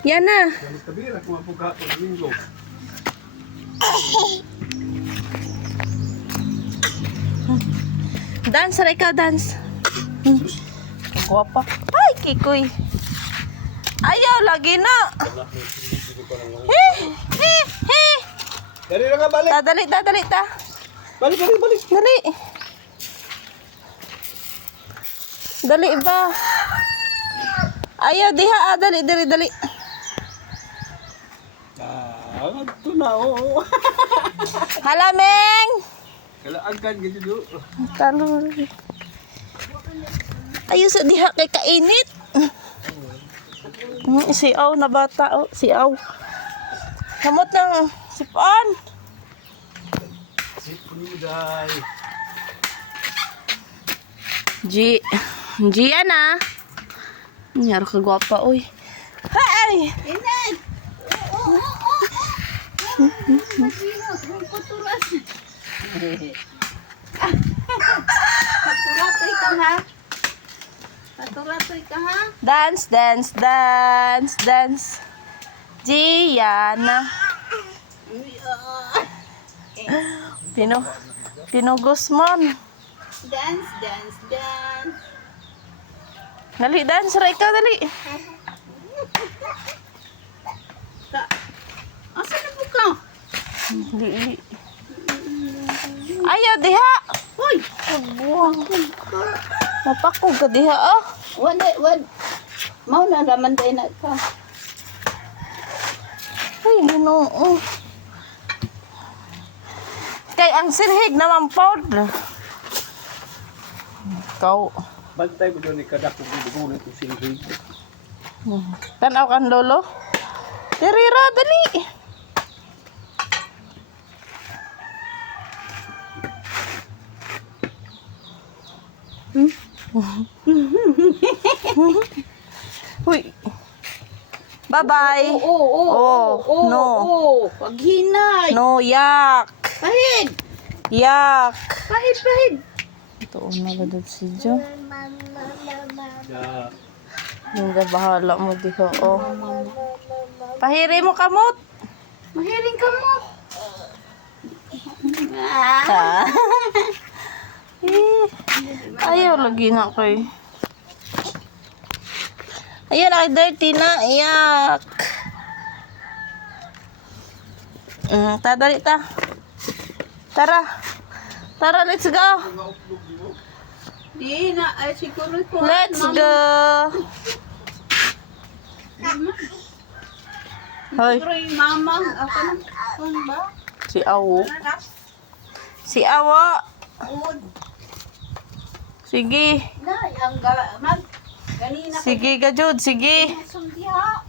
Yan na. Kabira kung mapuga ko linggo. Dance, ray ka, dance. Guwapa. Ay, kikoy. Ayaw, lagi na. He, he, he. Dali na nga, balik. Dali, dali, ta. Balik. Dali. Dali ba? Ayaw, diha. Dali. Ito na, oo. Halameng! Kalaagkan, ganyan do. Talo. Ayaw sa diha kay kainit. Siaw na bata, oh. Siaw. Kamot ng sipon. Sipuday. Gian na. Nyaro ka gwapa, oy. Hay! Inay! Kuturas. Paturatoy ka ha? Paturatoy ka ha? Dance. Gianna. Pinugos mon. Dance. Dali, dance. Ray ka, dali. Asa na po ka? Dili. Ayaw, diha. Hoy! Buwang. Napako ka diha, oh. Wan. Mau na raman tayo na ka. Ay, Ginoo. Kay ang sirhig naman pod. Ikaw. Bantay mo doon ni kadakong bubunin kung sinigay. Tanaw kan lolo. Dirira, dali. Uy. Bye-bye. No. Paghinay. No, yak. Pahid. Yak. Pahid. Ito na ba dito si Jo? Ya. Hindi bahala mo dito. Oh. Pahiri mo kamot. Mahiling ka mo. Ah. Ayaw lagi na ko eh. Ayan, ay dirty na. Iyak. Dali ta. Tara, let's go. Di na, ay siguro ko. Let's go. Hoy, Siguro yung mama. Ako na. Ano ba? si Awo. Si Awo. Sige. Nay, ang Kanina Sige, Gajud. Sige. sumdiha.